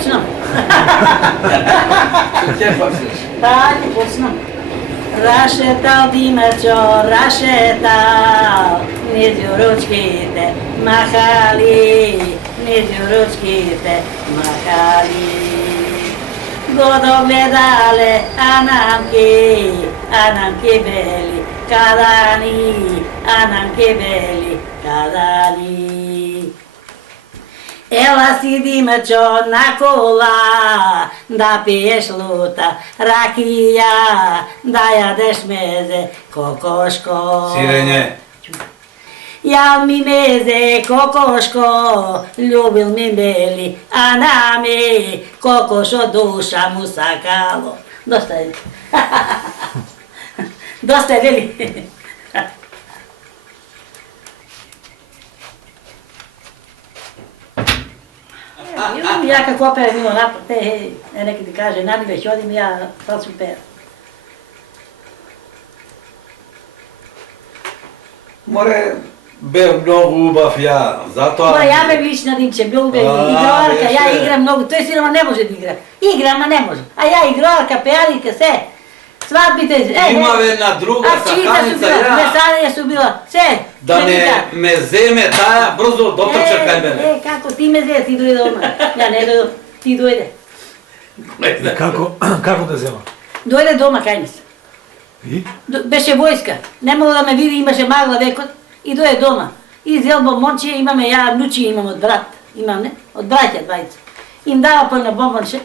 počnem. Gdje počneš? Ajde, počnem. Rašetal Dimačo, rašetal, niđu ručkite mahali, niđu ručkite mahali. Godo gledale Anamke beli kadani. Ela si Dimačo na kola, da piješ luta rakija, da jadeš meze kokoško. Sirenje. Jal mi meze kokoško, ljubil mi beli, a name kokošo duša mu sakalo. Dosta je. Dosta je, veli. Ja kako opere mimo napad, neki ti kaže, nani već odim, ja sad ću pera. More be mnogo ubav ja, zato... Mora, ja me lično Dimče, ljube, igrarka, ja igram mnogo, to je siroma ne može da igra. Igram, a ne može. A ja igrarka, pejalika, sve. Svadbite, Ima jedna druga stahanica, mesadanja su bila, sve. Da me zeme taja, brzo dotrče kaj mene. Kako ti me zeme, ti dojde doma. Ja ne dojde, ti dojde. Kako da zema? Dojde doma kaj mis. I? Beše vojska, ne mogla da me vidi, imaše magla vekot i dojde doma. Iz Elbo Mončije imame, ja vnuči imam od brat, imam ne, od braća dvajica. Im dava pojno bombonče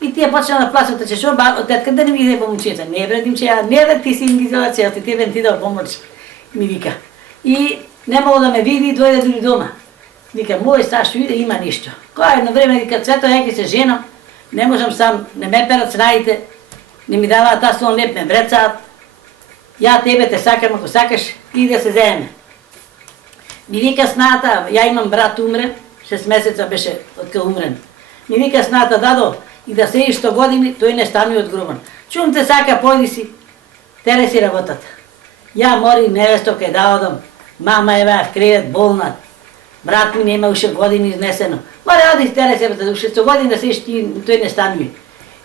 i ti je počela da plaća, da ćeš od tetka da ne mi ide bombončica. Ne vredim će ja, ne vred ti si izolacija, ti ben ti dao bombonče, mi vika. I ne mogu da me vidi, dojde drugi doma. Vika, moj Sašu ide, ima ništa. Koja jedno vreme, kad sve to neki se ženom, ne možem sam, ne me perac radite, ne mi dava ta slon lep me vrecat, ja tebe te sakam ako sakaš, ide se zeme. Mi vika snata, ja imam brat umre, 6 meseca beše od kad umren. Mi vika snata dado i da sediš 100 godini, to je ne stanuju od gruban. Čum te saka, pojdi si, tere si rabotat. Ja morim nevesto kaj dao dom, mama je krevet, bolna, brat mi nema uše godini izneseno. Mora odi tere se, da uše 100 godina da sediš ti, to je ne stanuju.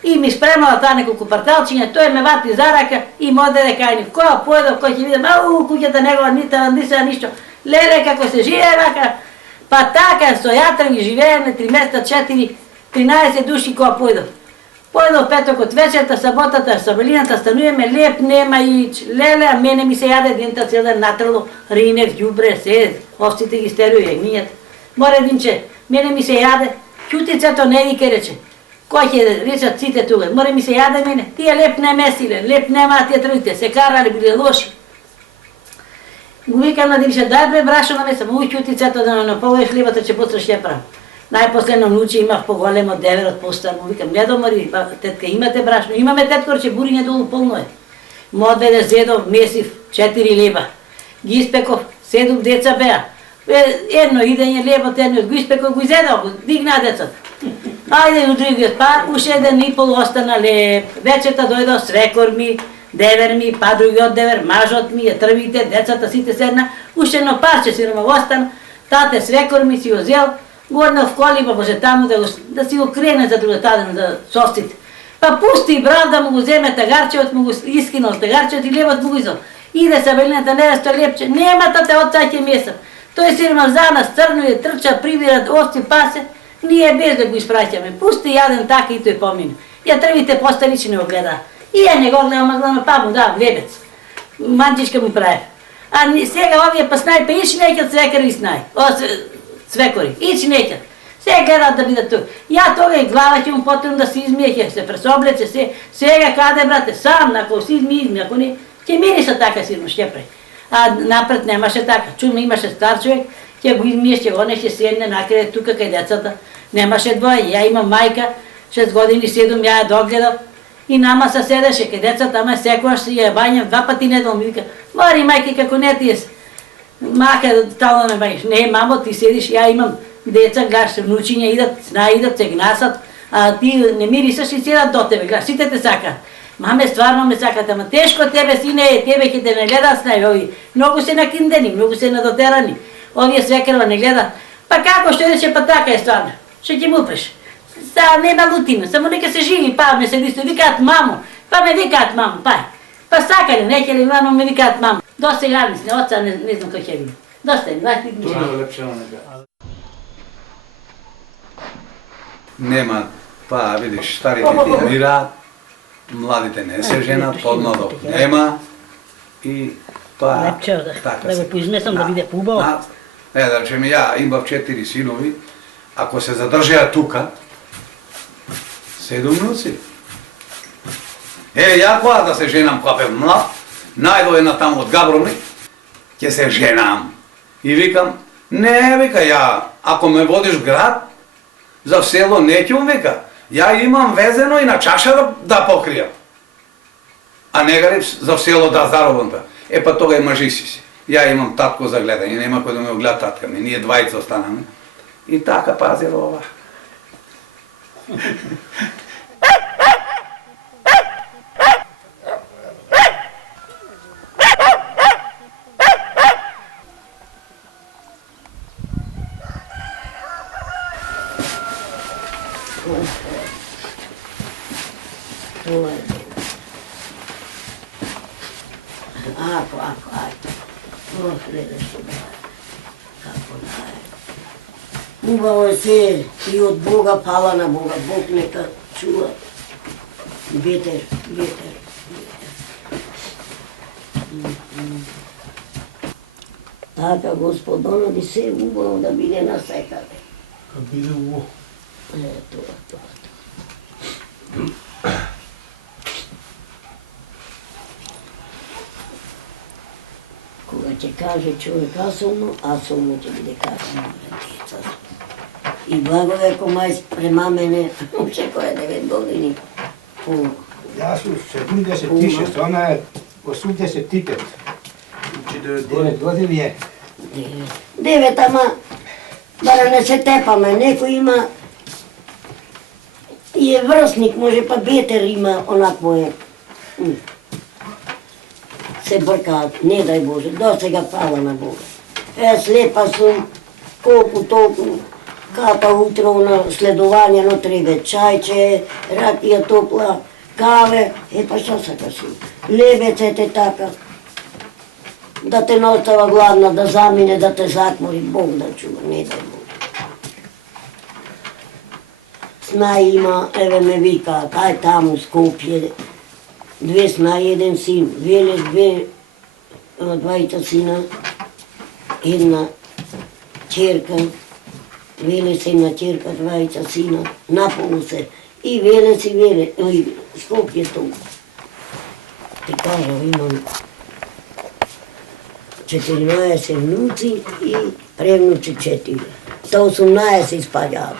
I mi spremala ta nekoliko partalčinja, to je me vati zaraka i modere kajni. Ko pojede, ko će vidjeti, kućeta njegova, nisam ništa. Lele kako se žive vaka, pa taka so jatrani živene, 3 mjeseca, 4, 13 duši ko pojdu. Pojdu petok od večerta, sabotata, sabelinata, stanujeme, lep nema ić, lele, a mene mi se jade dinta cijel natrlo, rinek, djubre, sez, ovcite gi steruje, nijet. More Dimče, mene mi se jade, čutica to ne vike reče. Ko će reći cite tuga, more mi se jade mene, ti je lep ne mesile, lep nema, ti je trvite, se karali bili loši. Vikam na Dimče, daj bre brašo na mesa, mogu čuti ceto da nam povoješ libata će potra šljepram. Najposledno vnuči imah po golemo 9 od postar, mu vikam, ne domori, tetka imate brašno, imame tetko, će burinje dolu polno je. Modvede zedov, mesiv, 4 liba. Gispekov, 7 deca bea. Jedno idenje lijepo, jedno gispekov, gu izedao, digna decat. Ajde u drugi pa už 1,5 ostana lep, večeta dojdo srekor mi, dever mi, pa drugi od dever, mažot mi, trvite, decata site sedna, už jedno parče siroma ostan, tate srekor mi si ozel, gorno v koli pa može tamo da si okrene za drugo tadan, da sostit. Pa pusti brav da mogu zeme tagarčevat, mogu iskinol tagarčevat i lijevat mogu izol. Ide sa belinata nevesto lijepče, nema tate odsajće mjesam. To je siroma za nas, crnuje, trča, privira, ovci, pase, nije bez da go ispraćame, pusti jadan tak i to je pominu. Ja trvite postanići ne ogleda. I ja njegov gledam maglano pa mu da, vlebec. Mančička mu pravi. A svega ovdje pa snaj, pa ići nekad svekari snaj. Cvekori, ići nekad. Sve gleda da bi da to. Ja toga i glava će mu potrebno da se izmijeće, se presobleće, svega kada je, brate, sam, ako si izmi, ako ne, će mirisa taka sirno šljepre. A napred nemaše taka, čudno imaše star čovjek, će go izmiješće, one će sjedne, nakrede tu kakaj decata, nemaše dvoje, ja imam majka, 6 godini sjedom, ja je dogledao, i nama sa sedeše, kaj deca tamo je sekuaš si je banjam, 2 pati nedom, mi vika, mori majke kako ne ti jes, maka stalno ne banjiš, ne mamo ti sjediš, ja imam deca, gledaš se vnučinje idat, zna idat se gnasat, a ti ne mirisaš i sjedat do tebe, gledaš, site te saka. Mame, stvarno me sakate, ma teško tebe sine, tebe će te ne gleda snaj ovi, mnogo se nakindeni, mnogo se nadoterani, ovi je svekrva ne gleda, pa kako što reće, pa taka je stvarno, što će mu upreš. нема лутина, само нека се живи, па ме се викаат мамо, па ме викаат мамо, па сакале, неќе ли мамо ме викаат мамо. Доста гадни, оца не знам кој ќе види. Доста е, Тоа лепшено не бе. Нема, па видиш, старите ти умираат, младите не се женат, подмладок нема и па Лепче да го поизнесам да биде поубаво. Да речеме, ја имав 4 синови, ако се задржеа тука, 7 внуци. Ја кога да се женам кога бев млад, најдо една таму од Габровник, ќе се женам. И викам, не, вика, ја, ако ме водиш в град, за село неќум, вика, ја имам везено и на чаша да покријам. А негари за село да заробам та. Па тога и мажи си. Ја имам татко за гледање, нема кој да ме огледа татка ми, ние двајца останаме. И така пазила ова. Убаво е се и од Бога пала на Бога. Бог нека чува. Ветер, ветер, ветер. Така Господ донади се убаво да биде насекаде. Да биде убаво. Тоа. Кога ќе каже човек асолно ќе биде кажано на децата. И благовеко мај према мене, уште кој 9 години. Јас сум 76, она е 85. Значи 9 години е. 9, ама бара не се тепаме, некој има и е врсник, може па бетер има, онакво е. Се бркаат, не дај Боже, до сега фала на Бога. Слепа сум, колку толку, капа утро на следување на требе, чајче, ракија топла, каве, па што сакаш? Лебецете така, да те не остава гладна, да замине, да те закмори, Бог да чува, не дај Боже. Снај има, еве ме викаат, ај таму Скопје, 2 снај, 1 син, веле 2 сина, 1 ќерка, веле се една ќерка, 2 сина, наполу се. И веле си веле, Скопје толку. Ти кажам, имам 14 внуци и превнуци 4. Та 18 испаѓаат.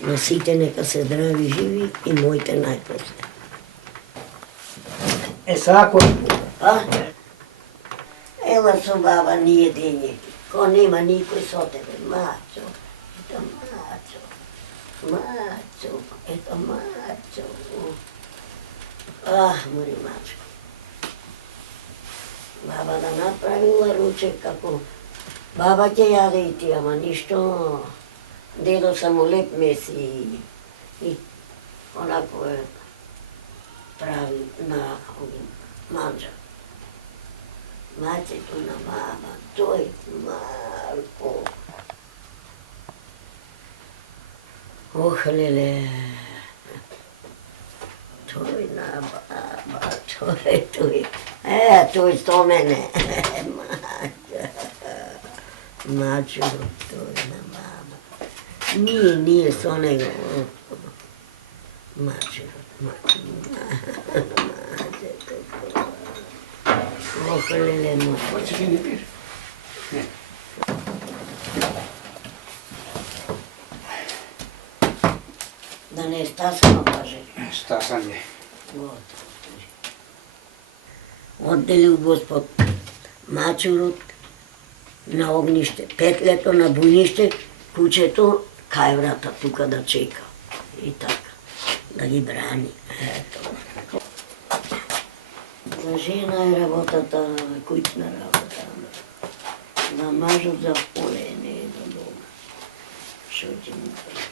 На сите нека се здрави, живи и моите најпосле. Сако. Ела со баба ние дење, ко нема никој со тебе, мачо, ето мачо, мачо, ето мачо. Мори мачко. Баба да направила ручек како баба ќе јаде и ти, ама ништо. Дедо само леп меси и онако е прави на манџа. Мачето на баба, тој Марко. Ох, леле. Тој на баба, тој. Тој сто мене. Мачо, тој на баба. Ние со него. Мачо. Ох, леле, мој. Хочеш ли да пиеш? Да не е стасано, каже. Стасање. Одделил Господ мачурот на огниште, петлето на бујниште, кучето кај врата тука да чека. И така, да ги брани. Ето. За жена е работата, куќна работа. На мажот за поле, не е за дом. Шо ќе му кажеш?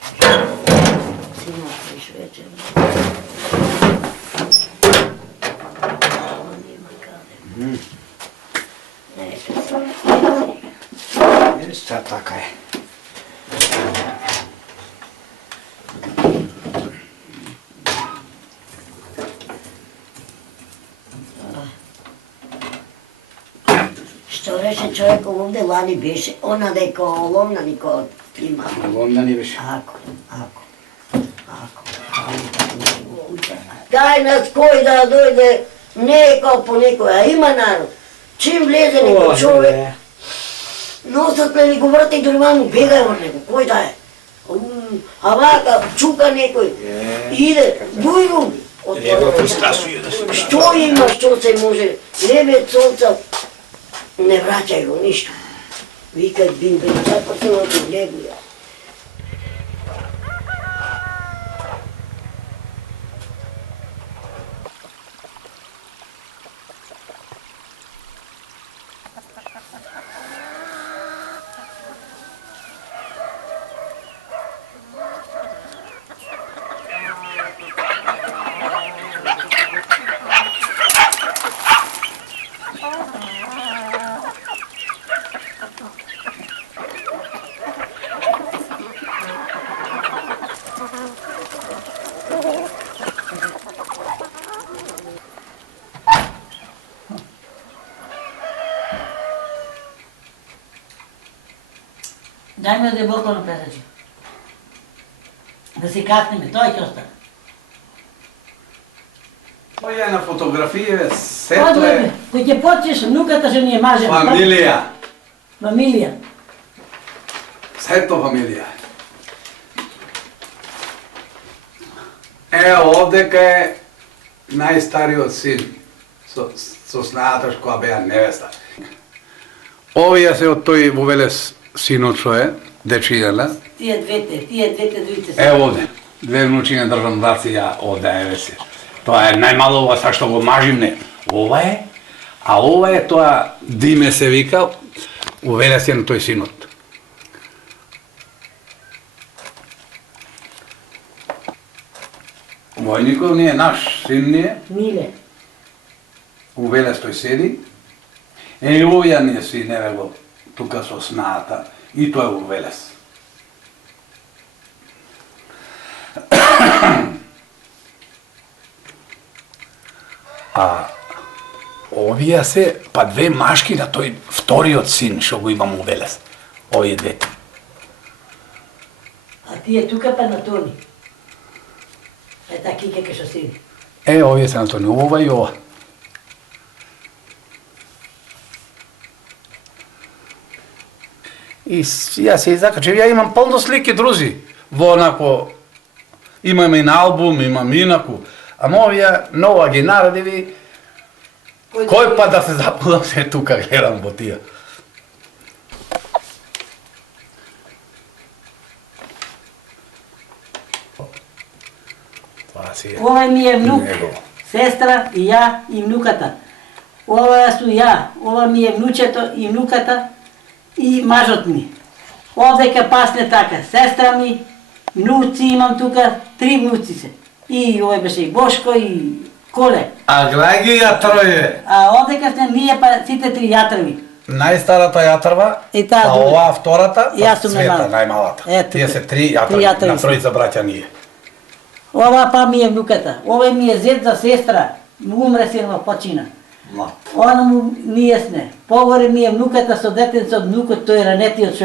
Сина приш вечер. Нема каде. Нека се. Šta така е. Што реше човек овде лани беше, она дека ломна никога има. Ломна не беше. Ако. Дај нас кој да дојде, не е као по некој, а има народ. Чим влезе некој човек, носат ме ли го врати до риману, бегај од него, кој да е. А вака, чука некој, иде, дујгу. Него фрустрација да се. Што има, што се може, лебе сонца, не враќај го ништо. Викај бим бим, започнувате легуја. Дай ми да Бог на песачи. Да си каснеме, тој ќе остане. Тоа е на фотографија, сето Одме, е кој ќе почнеш, внуката што ни е мажена. фамилија. Фамилија. Сето фамилија. Овдека е најстариот син со снаташ која беа невеста. Овие се од тој во Велес синот што е, дечијана. Тие двете дуите се. Ево овде, две внучиња држам раци ја овде еве се. Тоа е најмало ова са што го мажимне. Ова е, а ова е тоа Диме се вика, у Велес е на тој синот. Војников не е наш син не е, Миле. у Велес тој седи. Овија не си неве го тука со сната и тоа е у Велес. А овие се па две машки на тој вториот син што го имам у Велес. Овие двете. А тие тука па на Тони. Е таки ке што седи. Овие се на тој, ова и ова. И ја се закачев, ја имам полно слики друзи. Во онако, имам и на албум, имам инаку. Ама овие нова ги наредиви, кој па да се запудам се тука гледам во тие. Тоа си е. Ова ми е внук, Негово. сестра и ја и внуката. Ова су ја, ова ми е внучето и внуката и мажот ми. Овдека пасне така, сестра ми, внуци имам тука, 3 внуци се. И овој беше и Бошко и Коле. А гледај ги ја троје. А овдека сме ние па сите 3 јатрави. Најстарата јатрва, И таа па друга. оваа втората, па Јас сум Света, најмалата. најмалата. Ето, Тие се 3 три јатрави, јатрави на сме. тројца браќа ние. Ова па ми е внуката. Ова ми е зет за сестра. Му умре синова почина. Млад. Она му ние сме. Погоре ми е внуката со детенце од внукот, тој ранетиот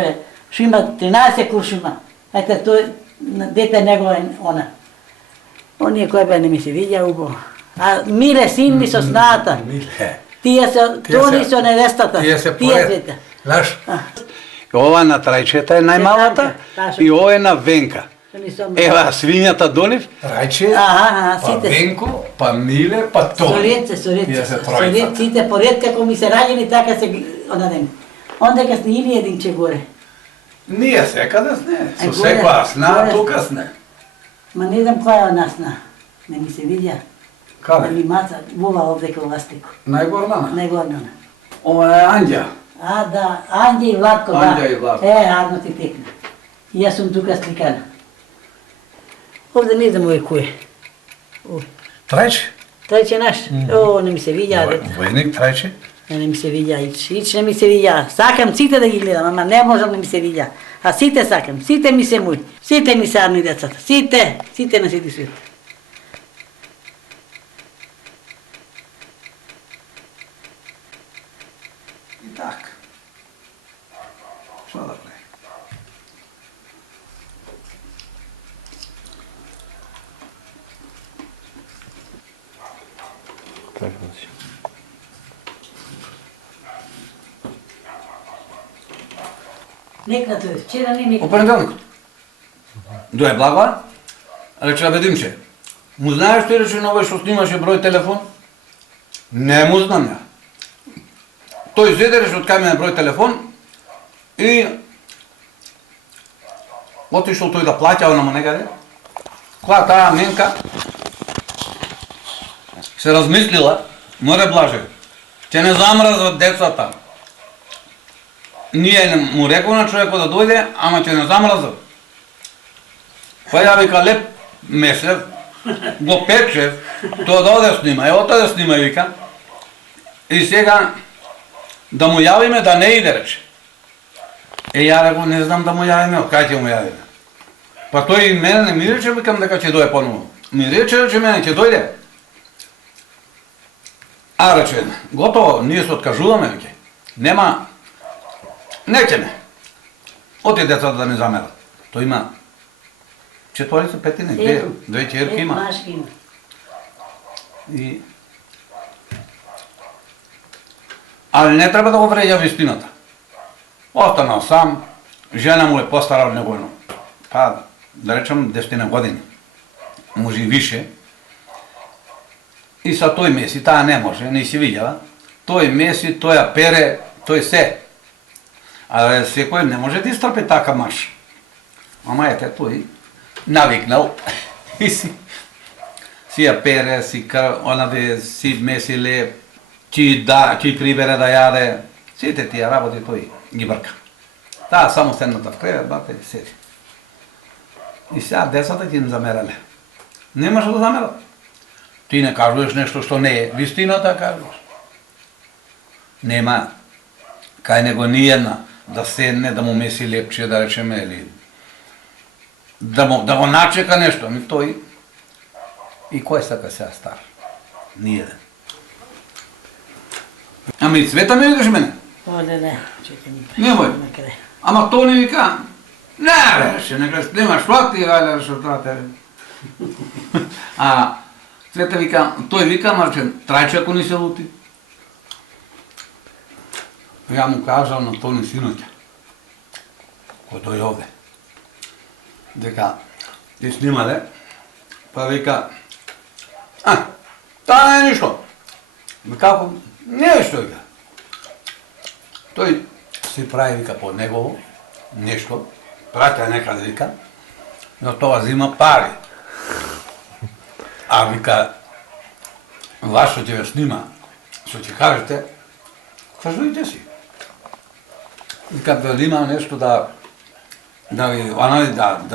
што има 13 куршума. Ете, тој дете него е она. Оние кој бе не ми се видја убаво. А Миле син ми со сната. Миле. Тие се Тони со невестата. Тие се Тие поред. двете. Знаеш? Ова на Трајчета е најмалата Ташо. и ова е на Венка. Што ми со Ева, свињата Донив, Трајче, Аха, па сите. Венко, па Миле, па Тони. Сорец, Тие се сорец. тројца. Сите поред како ми се раѓени, така се одадем. Ондека сте или единче горе. Ние секаде сне, со горе, секоја сна, горе. тука сне. Ма не знам која од нас на. Не ми се видја. Каде? Или маца, ова овде кај Ластико. Најгорна? Негорна. Ова е Анđа. А, да, Анđа и Владко, да. Анđа и Владко. Радно ти текна. И јас сум тука сликана. Овде не знам овој кој е. Трајче? Трајче наш? О, не ми се видја, дете. Војник Трајче? Не ми се видја, ич не ми се видја. Сакам сите да ги гледам, ама не можам да ми се видја. А сите сакам, сите ми се мои. Сите ми се арни децата. Сите на сите свет. И така. Што да прави? Нека тој, вчера не нека. О понеделникот. Дое Благоа, рече абе Димче, му знаеш ти рече на овој што снимаше број телефон? Не му знам ја. Тој зеде рече од камена број телефон и отишол тој да плаќа онаму некаде. Кога таа менка се размислила, море Блаже, ќе не замрзат децата. Ние му рекол на човекот да дојде, ама ќе не замрзат. Па ја вика леп месец, го печев, тоа да оде снима, ево тоа да снима вика. И сега да му јавиме да не иде рече. Ја рекол не знам да му јавиме, од кај ќе му јавиме. Па тој и мене не ми рече, викам дека ќе дојде поново. Ми рече мене ќе дојде. А рече, готово, ние се откажуваме веќе. Нема, неќеме. Оти децата да не замерат. Тој има четворица, петина, две ќерки има. Машки има. И... Ali не треба да го вреѓа вистината. Останал сам, жена му е постара од него, па да речем 10 години, може и више. И са тој меси, таа не може, не си видела. Тој меси, тој ја пере, тој се. А секој не може да истрпи така маш. Ама ете, тој навикнал и си ја пере, онаде си меси леп, ќе прибере да јаде, сите тие работи тој ги брка. Таа само седната в кревет, бате, и седи. И сега децата ќе им замерале. Немаше да замерат. Ти не кажуваш нешто што не е, вистината кажуваш. Нема кај него ни една да седне, да му меси лепче, да речеме, или да го начека нешто, ами тој и кој сака сега стар? Ниједен. Ами и Цвета ме видиш мене? О, не, чекай ми. Немој. Ама тоа не вика, не реше, нека снимаш флати, ајде што тоа те. А Цвета вика, тој вика, марче, Трајче ако ни се лути. Ја му кажал на Тони синоќа, кој тој овде, дека ти снимале, па вика, таа не е ништо. Како, не е што вика. Тој си прави, вика, по негово, нешто, праќа некаде, вика, но тоа зима пари. А вика, вашо ќе ве снима, што ќе кажете, кажујте си. Вика, дали има нешто да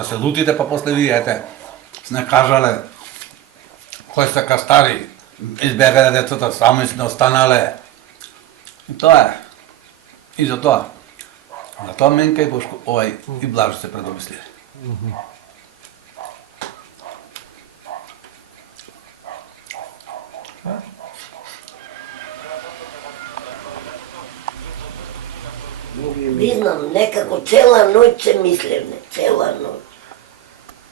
се лутите, па после видите, сне кажале, кој сака стари, избегале децата, сами сме останале. И тоа е. И за тоа. За тоа Менка и Бошко, и Блажо се предомислиле. Не знам, некако цела ноќ се мислевме, цела ноќ.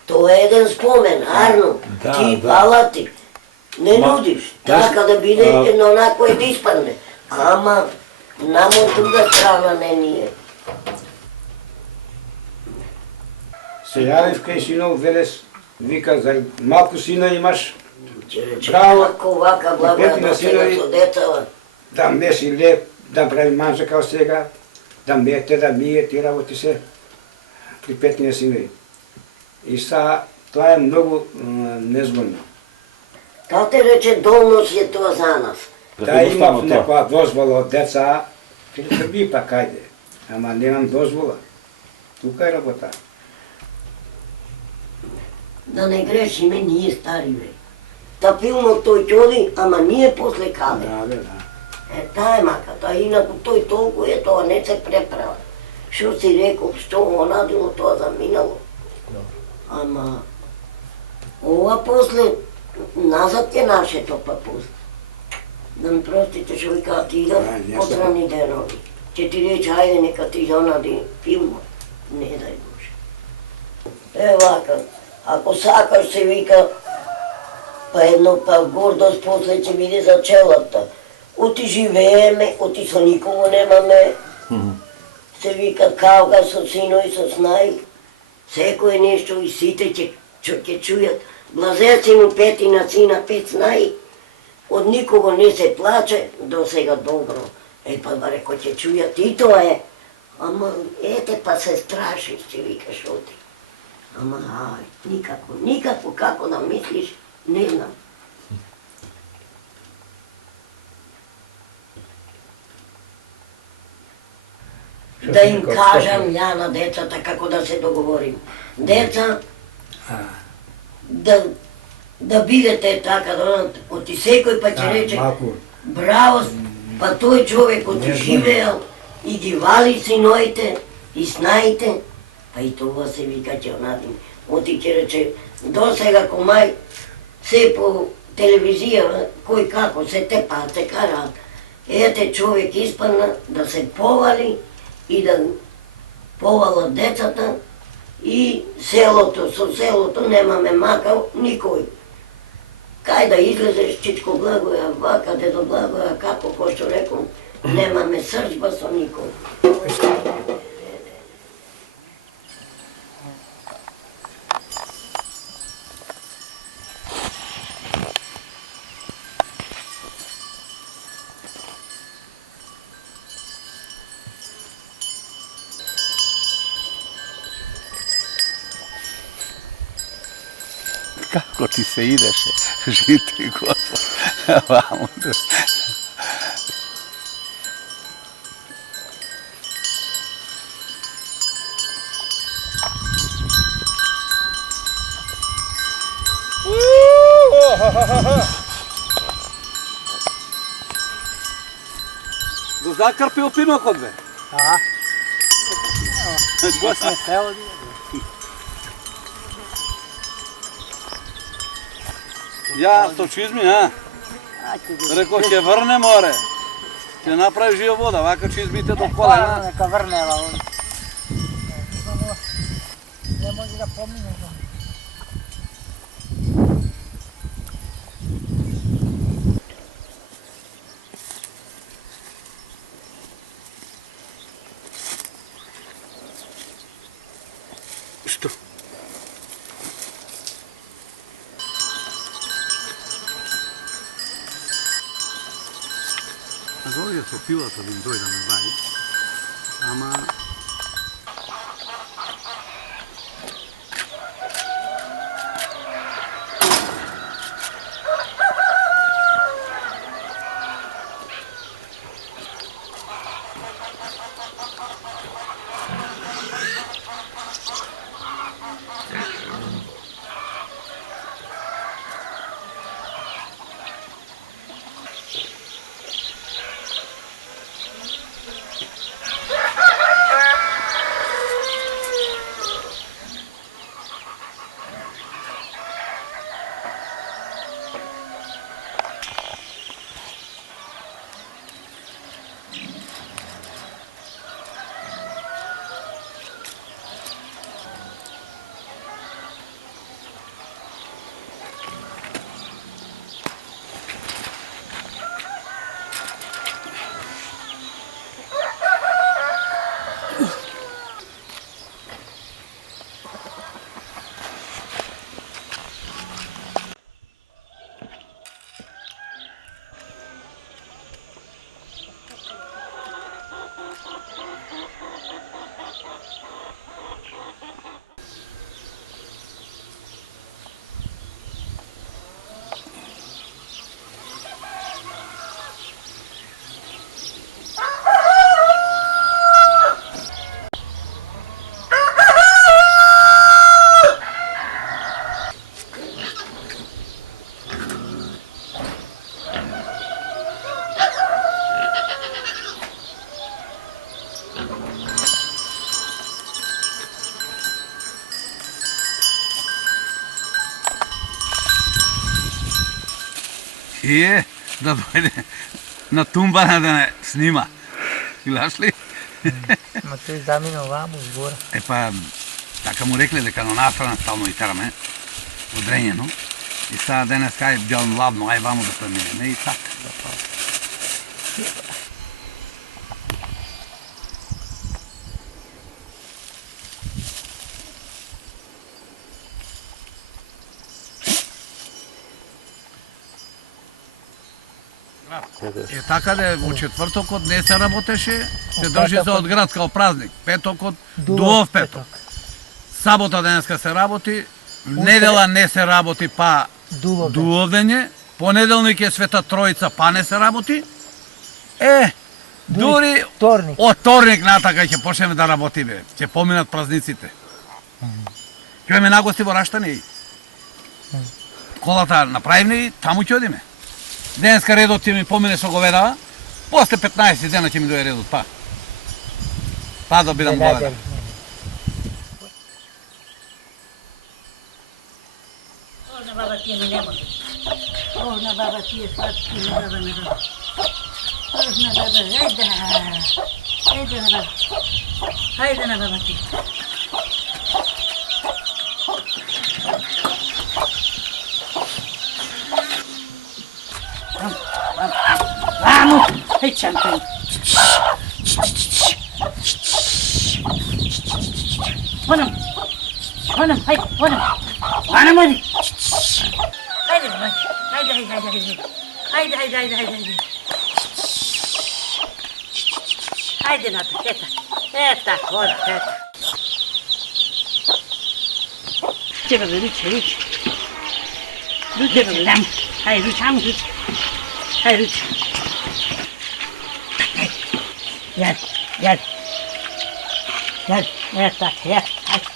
Тоа е еден спомен, Арно, ти палати, не нудиш, така да биде едно накој да испадне. Ама, намо друга страна не ние. Се јавив кај синов Велес, вика, за малку сина имаш, Ќе рече, Браво. како вака благодат сега со детава. да меси леп, да прави манжа као сега, да мете, да мие, ти работи се при петния синови. И са, тоа е многу незгодно. Kao te reče, dolnost je to za nas. Da imam nekakva dozvola od deca, kaže bi pa kajde. Ама nemam dozvola. Тука е работа. Да не грешиме ние стари бе. Та пилно тој ќоди, ама ние после каде. Да, бе, да. Таа е маката, инаку тој толку е, тоа не се преправа. Што си реков, што онадило, тоа заминало. Ама, ова после, назад е нашето па после. Да ми простите што ви кажа, ти идам посрани денови. Ќе ти рече, ајде нека ти занади филма. Не дај Боже. Е вака, ако сакаш се вика, па едно па гордост после ќе биде за челата. Оти живееме, оти со никого немаме. Се вика кавга со синој, со снај. Секој нешто и сите ќе чујат. Блазеци му петина сина, 5 снај. Од никого не се плаче, до сега добро. Е, па баре, кој ќе чујат и тоа е. Ама, ете, па се страшиш, ќе викаш оти. Ама, ај, никако, како да мислиш, не знам. Да им кажам ја на децата како да се договорим. Деца, да бидете така, да оти секој па ќе рече, браво, па тој човек оти живеел и ги вали синоите и снаите, па и тоа се вика ќе онадим. Оти ќе рече, до сега комај, се по телевизија, кој како се тепаат, се караат. Ете човек испадна да се повали и да повала децата и селото, со селото немаме макал никој. Кај да излезеш, чичко Благоја, вака, дедо Благоја, како, кој што реком, немаме срđба со никој. Kako ti se ideš, žiti Gospod, vamo. Го закрпил пинокот, бе? Ага. Госне село. Ја со чизми, а? Реко, ќе врне море. Ќе направи жива вода, вака чизмите до колена. Нека врнела. Не може да помине. Што? А дојде со пилата да им дојдаме вај, ама... И да дойде на тумбана да не снима. Гледаш ли? Ма той замина вамо сгоре. Па, така му рекле дека на настрана стално и тераме, одренjeno. И сега денес кај бил ладно, ај вамо да преминеме и така. Е така да во четвртокот не се работеше, се држи за од град као празник. Петокот дуов петок. Сабота денеска се работи, недела не се работи, па дуовдење, понеделник е Света Тројца, па не се работи. Дури Вторник. од вторник натака ќе почнеме да работиме, ќе поминат празниците. Ќе ме нагости во Раштани. Колата направиме и таму ќе одиме. Денеска редот ќе ми помине со говедава, после 15 дена ќе ми дојде редот, па. Па да бидам говеда. На баба тие ми не може. На баба тие сладки, на баба не баба. На баба, ајде. Ајде на баба. Ајде на баба ти. Vamos! Hej, champion! Honum! Honum, hej, honum! Honum, honum! Haydi, haydi, haydi, haydi, haydi. Haydi, haydi, haydi, haydi, haydi. Haydi, Nata, eta. Eta, hola, eta. Čega bi ruče, ruče. Ruče bi dam. Hajde, ruče, amo ruče. Hajde, ruče. Jel, jel. Jel, eta, jel, hajde.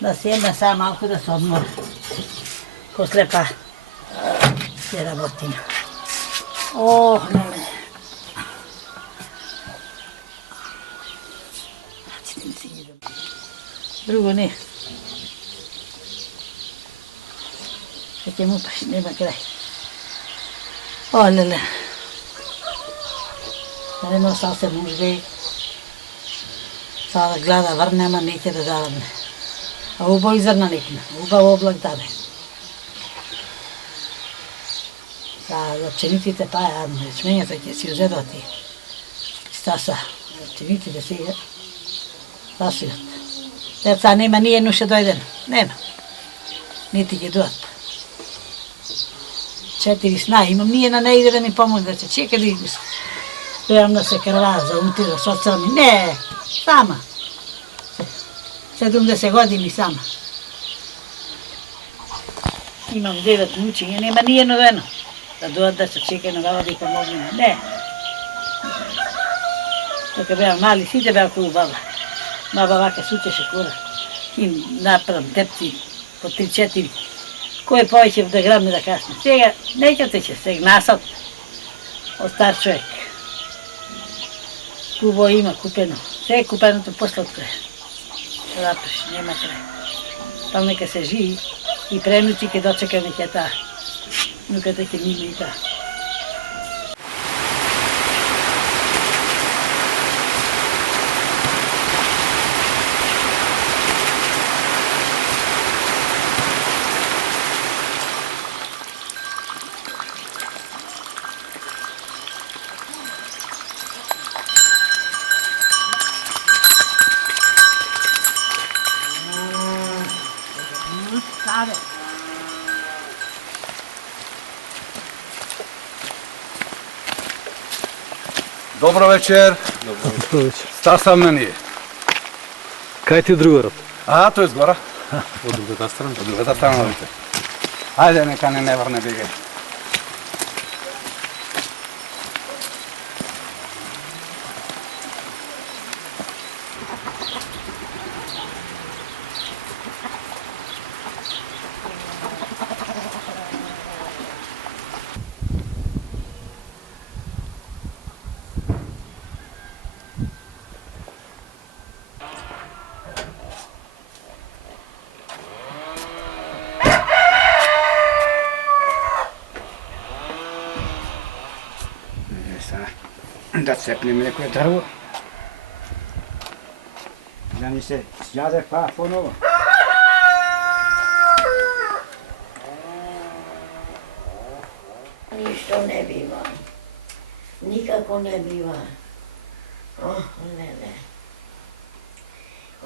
Da sjedna sada malko da se odmora. Posle pa je rabotina. Ne. Drugo ne. Kad će mu paš, nema kraj. Lele. Едно сасем мужде. Sada gleda, vrnema, neće da zavrne. A ubo i zrna nekna, uba oblak даде. За пшениците па ячменјата ќе си узедат и стаса пшениците сега засијат. Деца нема ни едно ще дојден, нема. Нити ќе дојдат. 4 сна имам, ние на не иде да ми помогне, да се чека да иде. Гледам да се крва за утре, социјални. Не, сама. 70 години сама. Имам 9 мучиња, нема ни едно дено. Да дојдат да се чекај на баба да ја помогнеме. Не. Тока беа мали, сите беа околу баба. Баба вака сучеше кура. Им направам депци по 3-4. Кој повеќе да грабне да касне. Сега неќате ќе се гнасат од стар човек. Кубо има купено. Се е купеното посладко е. Запреш, нема крај. Там нека се живи и пренучи ке дочекаме ќе таа. Нуката ќе мине и таа. Добро вечер. Добро вечер. Стаса на ние. Кај ти другарот? А, тој згора. Од другата страна. Од другата страна вите. Ајде, нека не врне бега. da cepnem neko drvo. Da mi se sjaze pa ponovo. Ništa ne biva. Nikako ne biva. Oh, lele.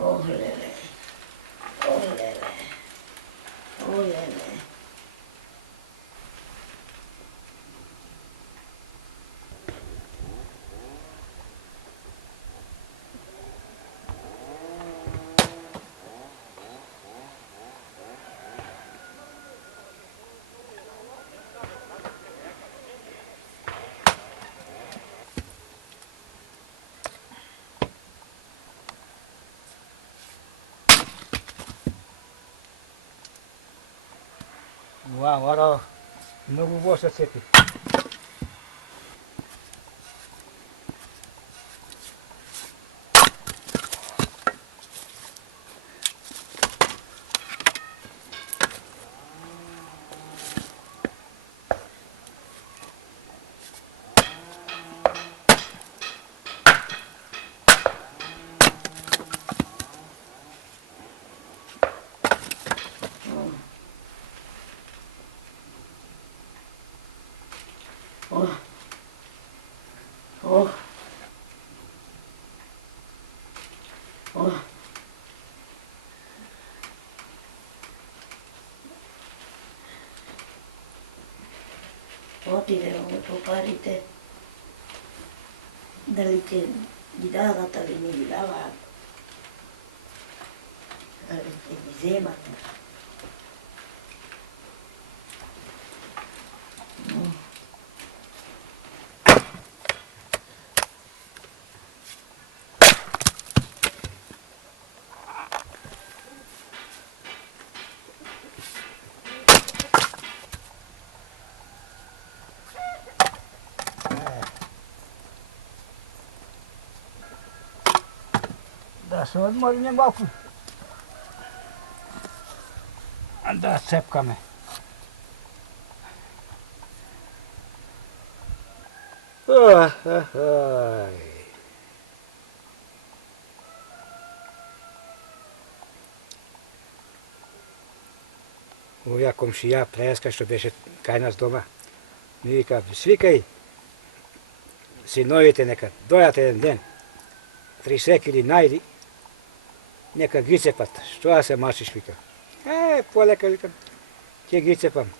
Oh, lele. Oh, lele. Oh, lele. Agora много воша цепи. Oh. Oh. Oh. Otidemo poparite da li će gli davati ali ne gli davati. Ali će mi zemati. Da se odmorim malko. Da cepka me. Moja komšija Preska što беше kaj nas doma, mi vika, svikaj sinovite neka dojate jedan den, 3 sekili najdi, neka ги цепат. Što ja se mačiš, vika. Poleka, vikam, ќе ги цепам.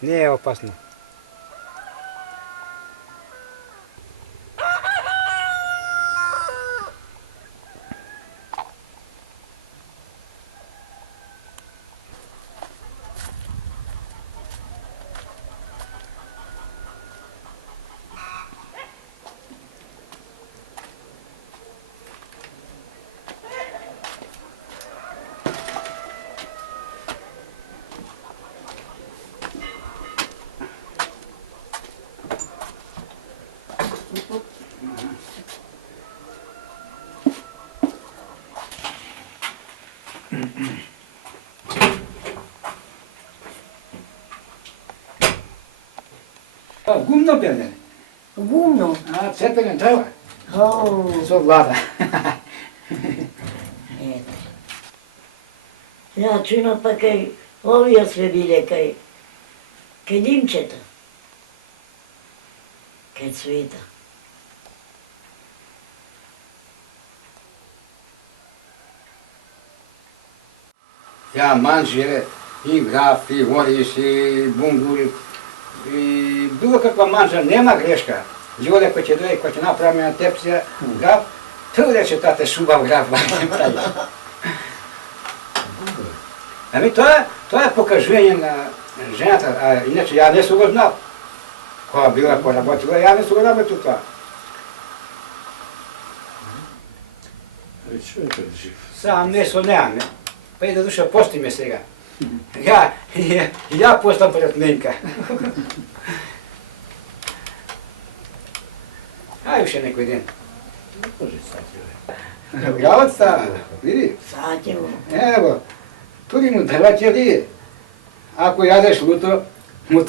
Не е опасно. Gumno bene. Gumno. A cepene drva. Oh. So vlada. Eto. Ja čuno pa kaj ovija sve bile kaj dimčeta. Kaj cveta. Ja manžire i graf, i voriš, i bungur, i bilo kakva manža, nema greška. Ljude ko će doje, ko će napraviti na tepsija, graf, to reče tate šubav graf. A mi to je pokazivanje na ženata, a inače ja ne su go znao. Koja bila porabotila, ja ne su go rabio tu to. Sam neso nemam, pa i da duša posti me svega. Ja postam pratmenka. Aj više neko den. Gravac sta, vidi. Sad ćemo. Evo, tudi mu drva će lije. Ako jadeš luto, mu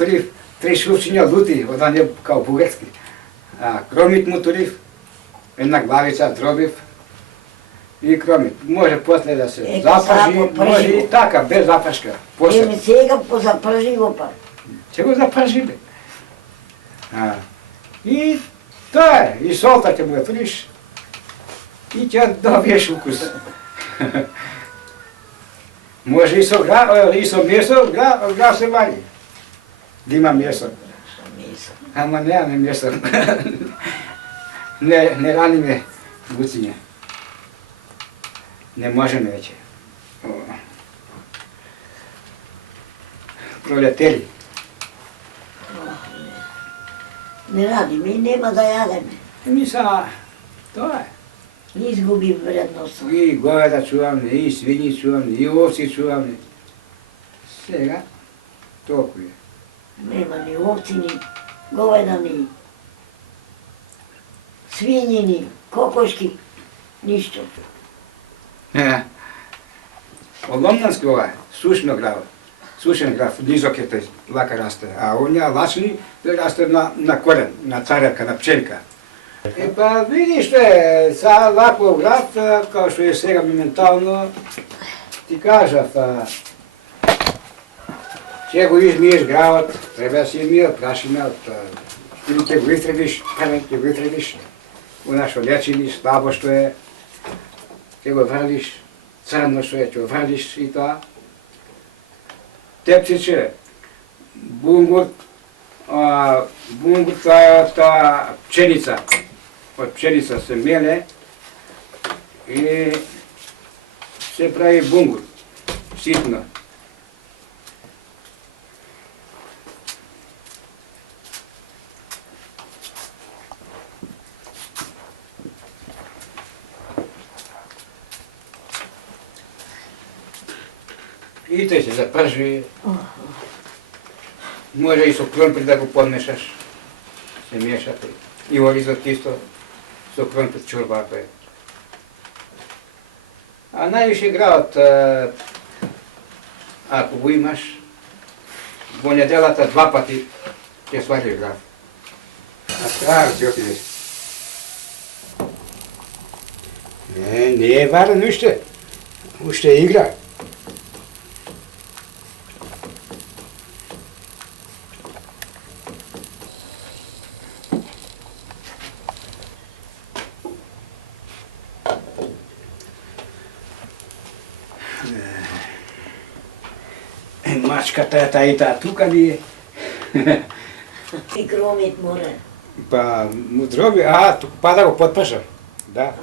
tri šlupčinja luti, odan je kao bugarski. Кромит му турив, една главица дробив и кромит. Може после да се Ето, запържи, сега може попржи и го. така, без запрашка. После. Еми сега позапържи го па. Ќе го запържи бе. И тоа е, и солта ќе му ја туриш и ќе добиеш укус. Може и со месо, гра се вади. Да има месо. Ама не месо. Не раниме гуциње. Не можеме веќе. Пролетели. Не радиме и нема да јадеме. Еми са, тоа е. Изгуби вредност. И говеда чуваме, и свињи чуваме, и овци чуваме. Сега, толку е. Нема ни овци, ни говеда, ни свињи, ни кокошки, ништо. Ломнански ова е, сушно граво. Сушен грав, низок е тој, лака расте. А онја лачни, тој расте на корен, на царевка, на пчелка. Па видиш што са лако град, као што е сега моментално, ти кажав, ќе го измиеш гравот, треба да си мија прашина, или ќе го истребиш, ќе го истребиш, она што лечини, слабо што е, ќе го врлиш, црно што е, ќе го врлиш и тоа. Тепчиче, бунгур, тоа е од пченица. Од пченица се меле и се прави бунгур, ситно. И тој се запржи. Може и со кромпир да го подмешаш. Се меша. И оризот исто со кромпир чорба е. А највише граот, ако го имаш, во неделата 2 пати ќе свариш град. А трябва ќе отидеш. Не е варен уште. Уште е игра. Мачката е таа и таа тука ли е? И кромит море. Па му дроби, тука па да го подпашам. Да.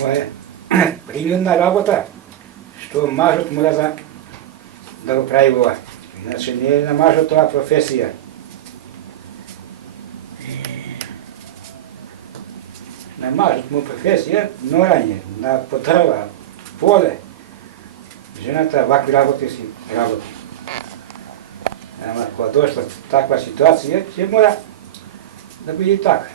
Ова е принудна работа, што мажот мора да го прави ова. Иначе не е на мажот тоа професија. На мажот му професија норање, на потрва, поле. Жената вакви работи си работи. Ама кога дошла таква ситуација, ќе мора да биде така.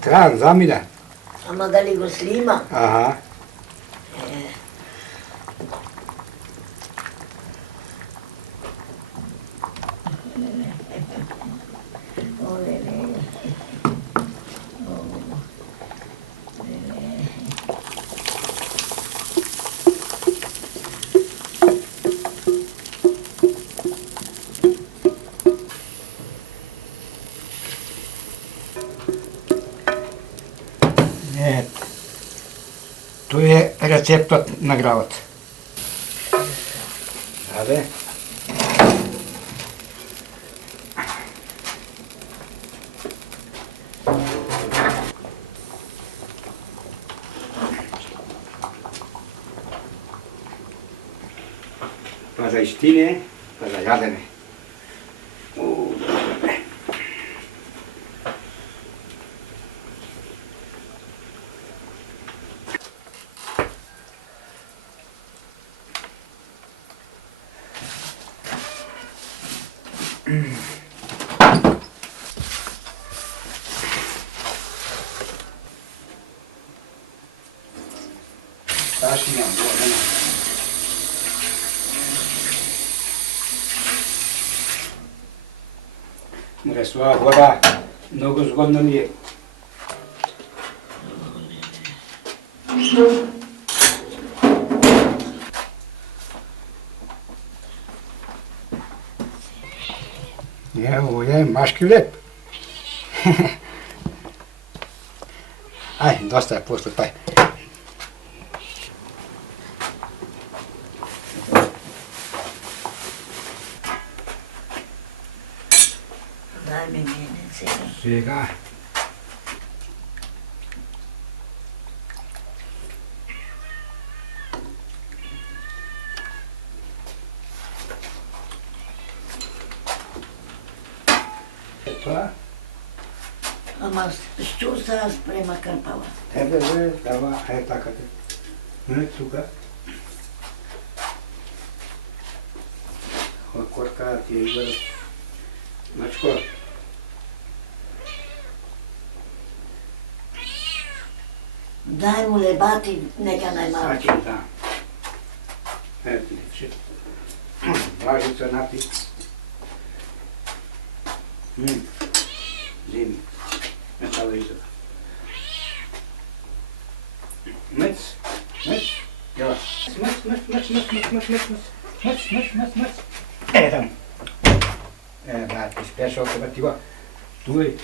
Тран, замина. Ама дали го слима? Аха. рецептот на гравот. Аде. Па за истине, па за јадене. Ташина, вода. Мресова вода, многу згодно ми е. Ово е машки леп. Ај, доста е после тај. Дай ми мене сега. Сега. Тоа? Ама што сега спрема крпава? Бе, дава, така те. Не, тука. Ова корка ти изгледа. Мачко. Дай му лебати, нека најмалки. Сачи, да. Ето, че. Важица напи. Зими. Метала изада. Мец. Јава. Мец. Там. Брат, ти спешал тебе ти го. Туј.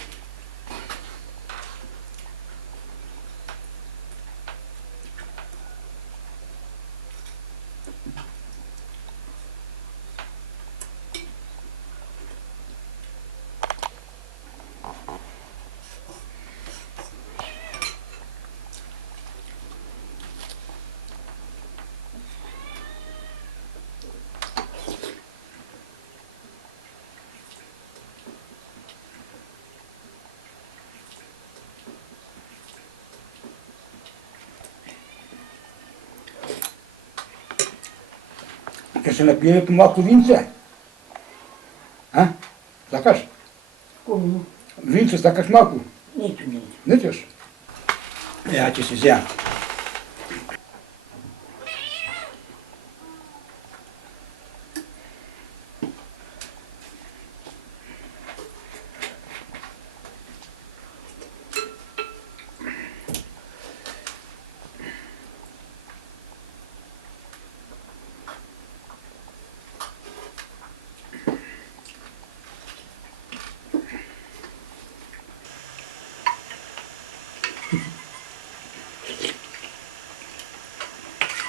Ќе се напиеме по малку винце? А? Сакаш? Кому? Винце сакаш малку? Ниту не. Не ćeš? Ја ќе се зеам.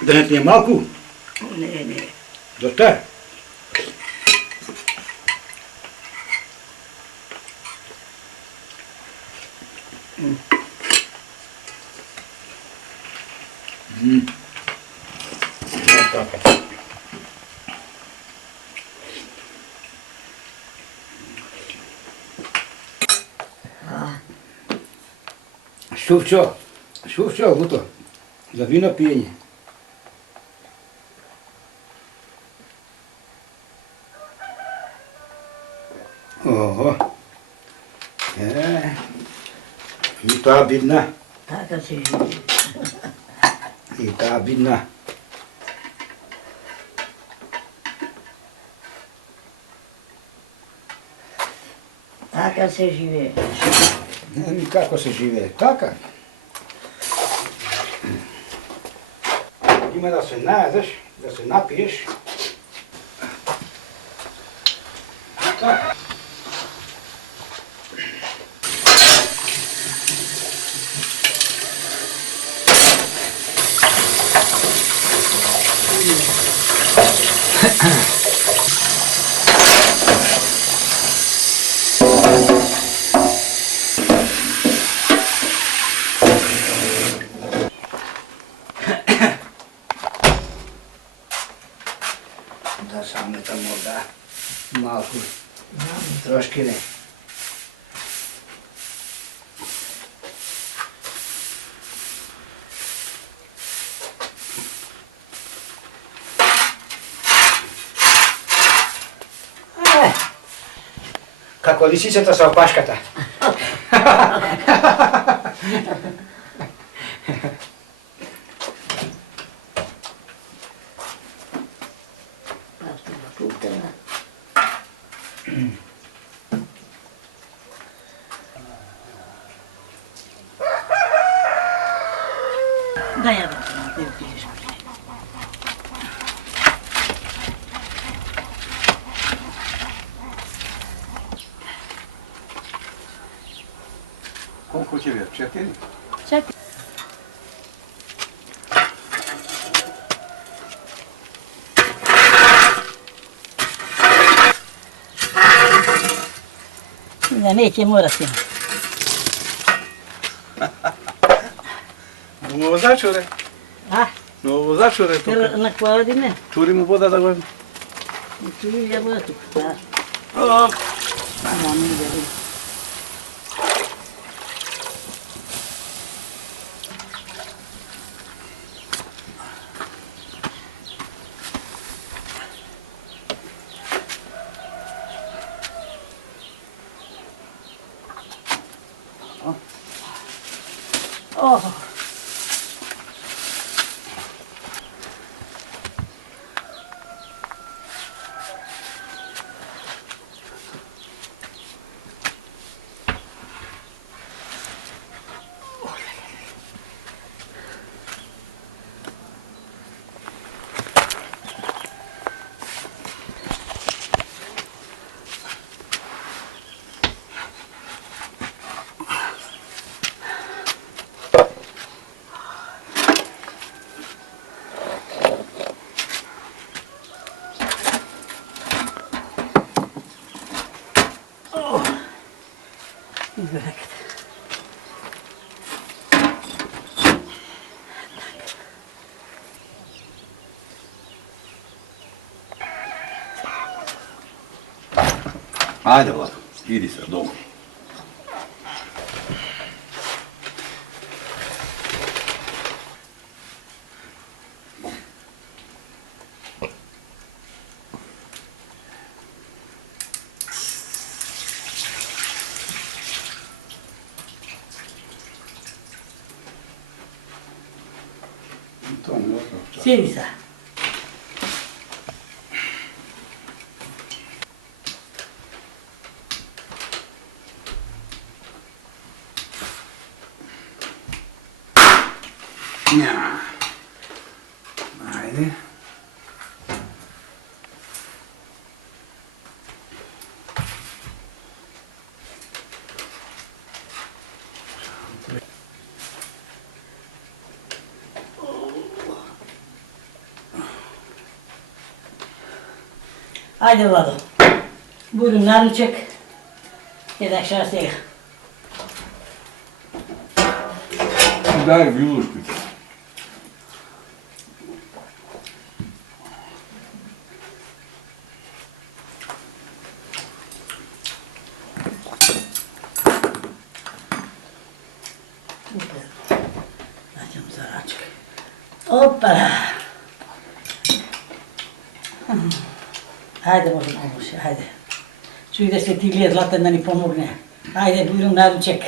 Да не ти е малку? Не. Доста е. Шувчо, гуто. За вино пиење. Ого. И таа бидна. Така се живее. И таа бидна. Така се живее. Како се живее? Така. Има да се најдеш, да се напиеш. Така. možda malku, troški ne. Kako lisicата sa опашката. Да я да те пишеш. Колко тебе? 4? Чакай. Да, neće morati. Много зачуре. А? Много зачуре тук. На која година? Тури му вода да го... Tu ja bude tu. Da. О, Da, mi da. Oh. Izgleda. Ajde, Vlado, idi sad doma. Sjedi sad. Nja. Ajde. Ajde, Vlado. Budem naručak. Jedan šastega. Daj viljuški. Naćemo za račke. Opa! Ajde, može pomoći, ajde. Ču ide Svetilija Zlatan da ni pomogne. Ajde, budem naručak.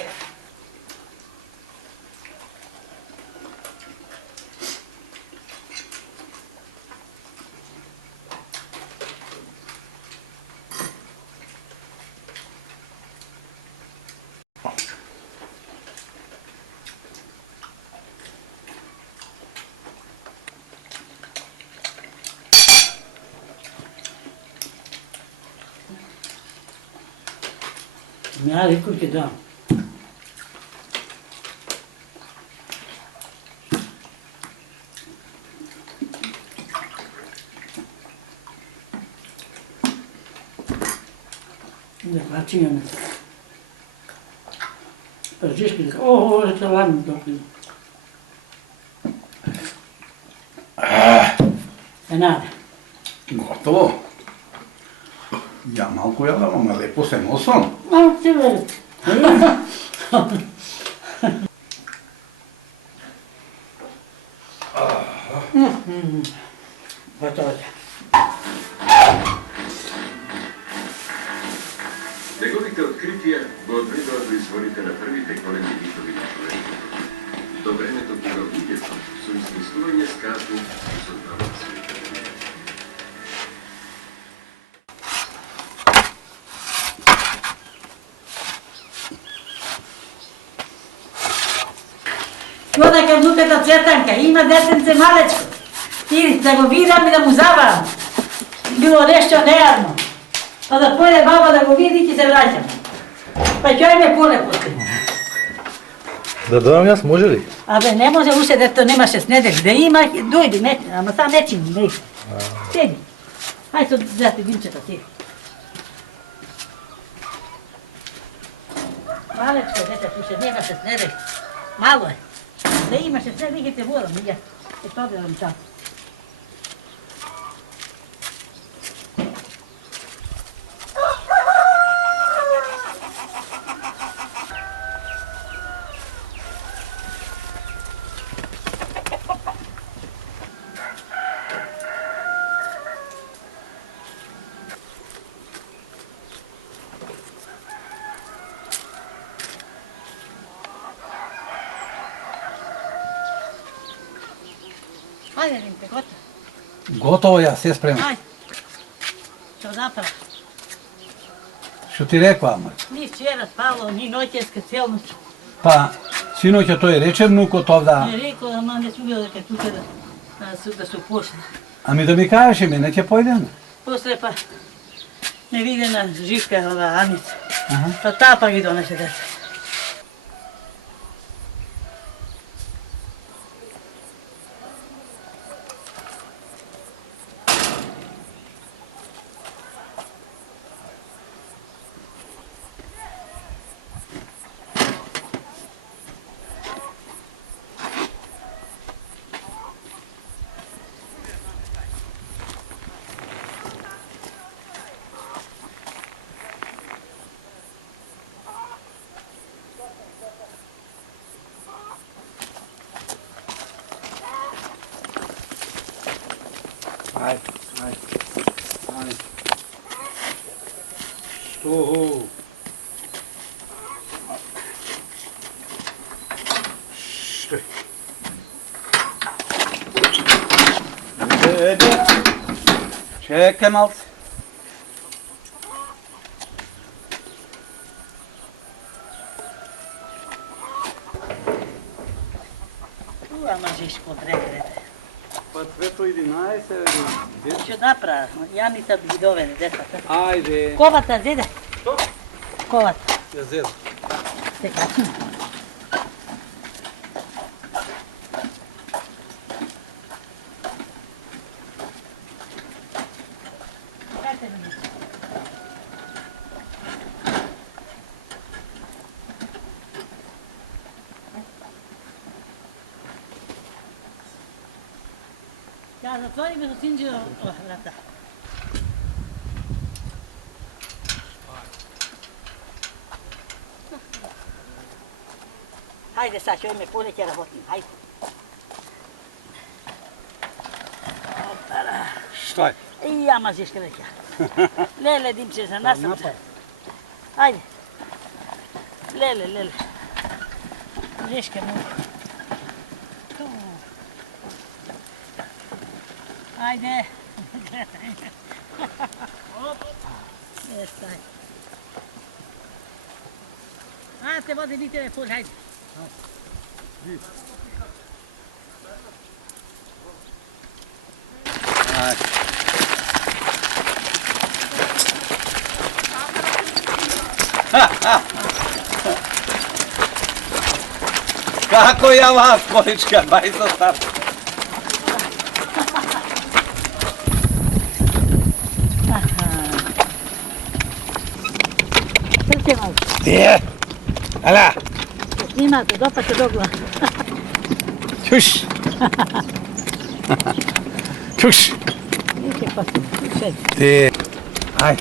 Ja rekao ti da. Da plaćinja me. Pa žiški da, ovo je to ladno dopino. E nada. Gotovo. Ja malko jadam, ама lepo se nosom. Malo ti verujte. Gotovo je. Неговите открития го одведоа до изворите на првите големи митови на човечеството. До времето кога луѓето со измислување сказни создаваат света. Ода кај внуката Цветанка, има детенце малечко. И да го видам и да му забавам. Било нешто нејавно. Па да појде баба да го види и ќе се враќам. Па ќе ме поле после. Да додам јас, може ли? Абе, не може уште дето немаше снедек. Да има, дојди, не, ама сам не чини, не. Седи. Ај со зате димчета ти. Малечко дете, уште немаше снедек. Мало е. Да имаше снедек и те водам, ја. Е тоа да чам. Ајде, Римте, готово. Готово ја, се спремам. Ајде. Што направи? Што ти рекла, ама? Ни вчера спало, ни ноќеска цел ноќ. Па, синоќа тој рече внукот овда, Не рекол, ама не су била дека тука да се упошна. ами да ми кажеш име, ќе појдеме. После па не видена Живка, ова Аница. Аха. Па таа па ги донесе деца. Ајде, ајде, ајде. Што? Што? Чекај малце. Ама Жишко, дрекрете. Па цвето 11, Што направи? Јаница би ги доведе децата. Ајде. Ковата зеде. Што? Ковата. Ја зедам. Се качи. Ја затвориме со Синџиро врата. Хајде са, ќе ме поле ќе работим, хајде. Опара. Што е? И ама Жишка веќе. Леле, Димче, за нас сам се. Хајде. Леле, леле. Жишка му. Ajde. Jesaj. A, te vode biti telefon, hajde. Како ја вас, Количка, бај со стар. Srce malo. Де? Ала, Snimate, dopate dogla. чуш. Чуш. Nisi pasno, sve. Де. Ај.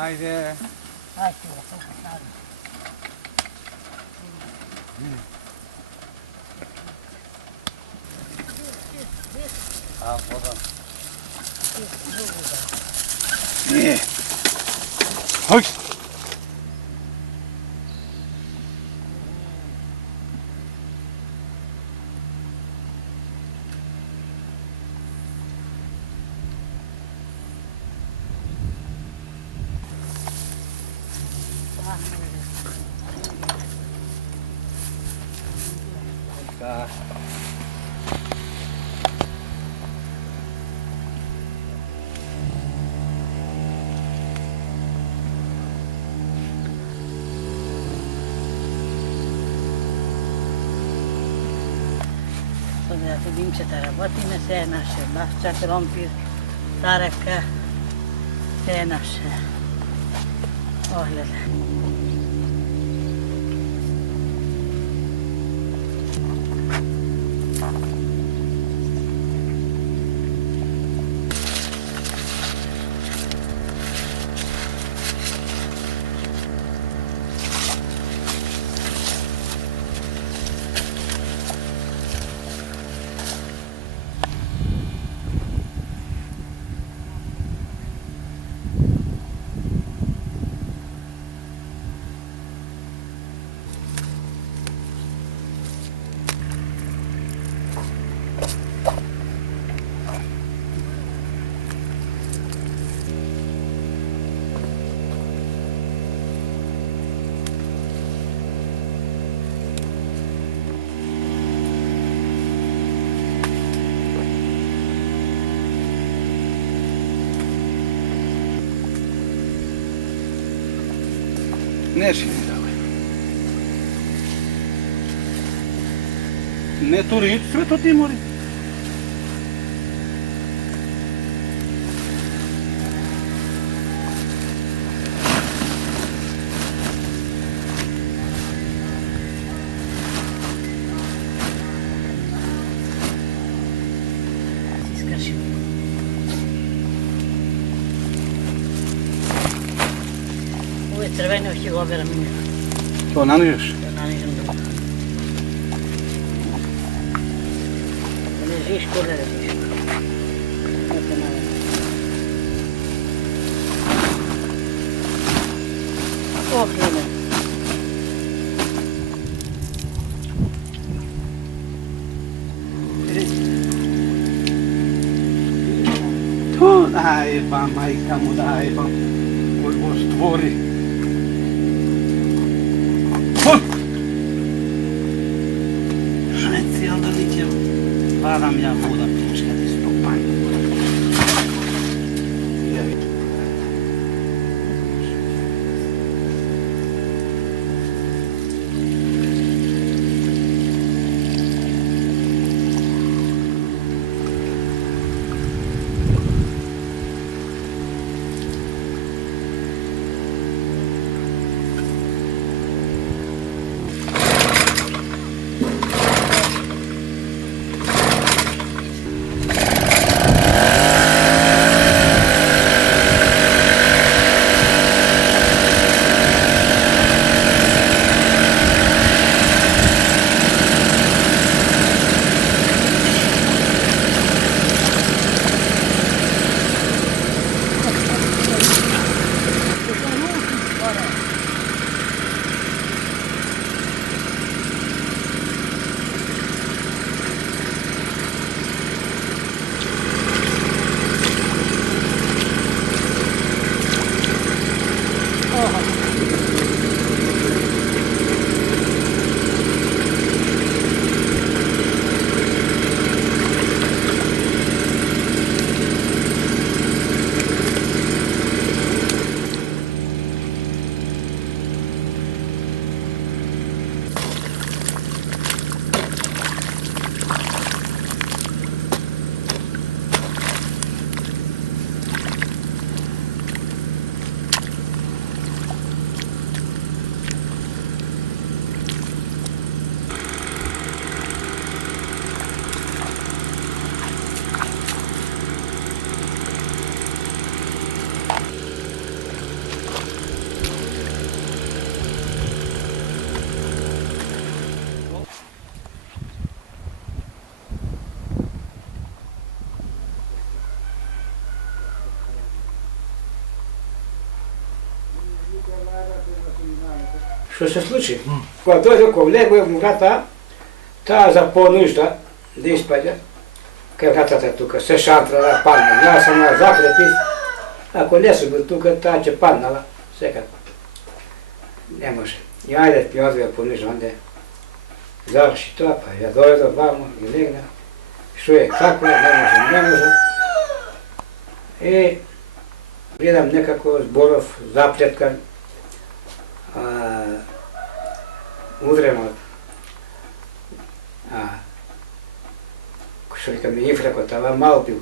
Ajde. A, voda. Nie. Hoj. Pogledajte, dimčeta rabotine, sve naše, bašča, krompir, taraka, sve naše. Ogledaj. Neće mi davaj. Ne turi, sve to ti mori. Iskaži. Ovo je crveno, što ga oberam mi. To nanižeš? Da nanižem dobro. Da ne žiš, kod ne žiš. Eto malo. O, hljene. To daj pa, majka mu daj pa. Koji go stvori. Reci, jel da liđem? Padam ja voda pička ti stopaj. Što se sluči? Kada dođe oko vlego mu vrata, ta za ponužda da ispadja, kad vratata tuka, se šantrala, padna. Ja sam na zakrepi, ako ne su bili tuka, ta će padnala, sekako. Ne može. I ajde mi odvija ponužda, onda završi to, pa ja dođem vamo i legnem. Što je kako, ne može. I gledam nekako zborov zapletkan, udreno, što vika mi infrako, tava malo bil,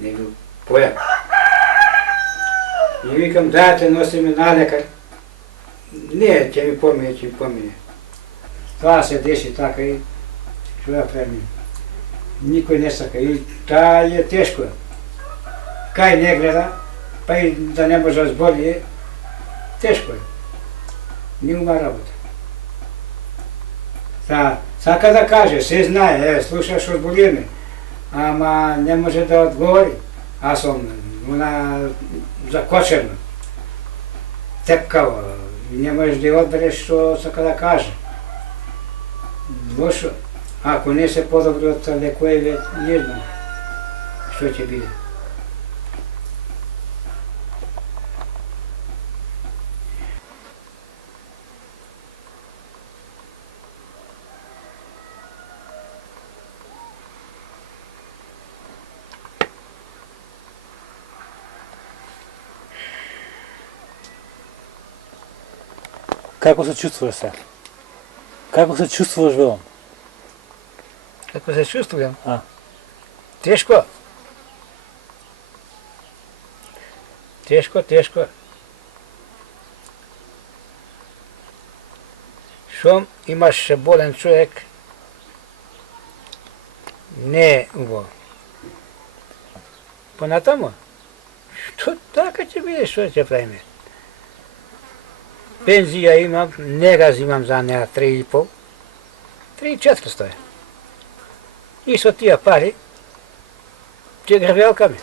ne bil pojak. I vikam, dajte, nosi me na nekaj. Ne, će mi pominje. Stvar se desi taka i što ja pravim. Niko ne saka i ta je teško. Kaj ne gleda, pa i da ne može zbolje, teško je. Nije uma rabota. Sad kada kaže, sve znaje, slušaš ozbolje me, ama ne može da odgovori, a sam ona zakočena, tepkava, i ne možeš da odbereš što se kada kaže. Lošo, ako ne se podobri od lekojeve, ne znam što će biti. Kako se чувствуваш сега? Kako se чувствуваш, велам? Kako se čustvujem? A. Teško. Teško. Šom imaš bolen čovjek, ne uvo. Ponatamo? Što tako će biti, što će pravime? Penzija imam, negaz imam za nja 3,5, 3,400 je. I so tija pari, će gravelkami.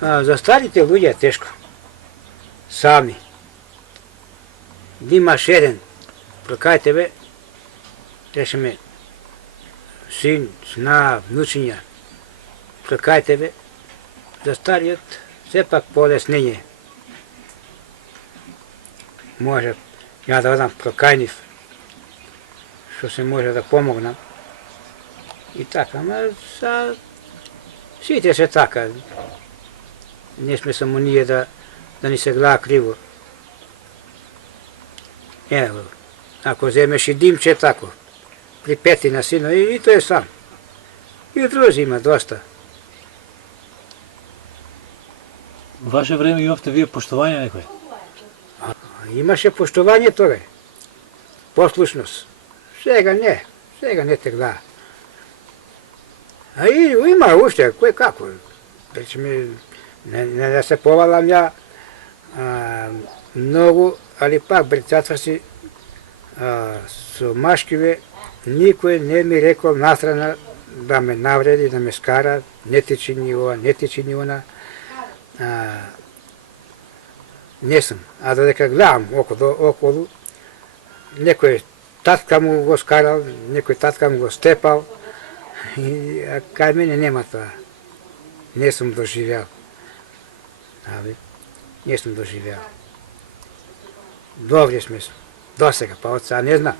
Za starite ljudi je teško, sami. Imaš jedan, prokaj tebe, reče me, sin, sna, vnučinja, prokaj tebe, za starijot sve pak bolesnije. Može, ja da odam prokajniv, što se može da pomognam. I tako, ma sa, svite se tako. Ne sme samo nije da ni se gleda krivo. Evo, ako zemeš i dimče tako, pripeti na sino i to je sam. I u druzi ima dosta. В ваше време имавте вие поштование некој? Имаше поштовanje toga. Poslušnost. Svega ne te gleda. A i ima ušte, koje kako. Ne da se povalam ja mnogo, ali pak bricatvaci su maškive, niko ne mi rekao nastrana da me navredi, da me skara, ne tiči ni ova, ne tiči ni ona. Nisam, a da neka gledam okolo, nekoj tatka mu go skaral, nekoj tatka mu go stepal, a kaj mene nema toga. Nisam doživjel. Nisam doživjel. Dobri smo, dosega, pa od sada ne znam.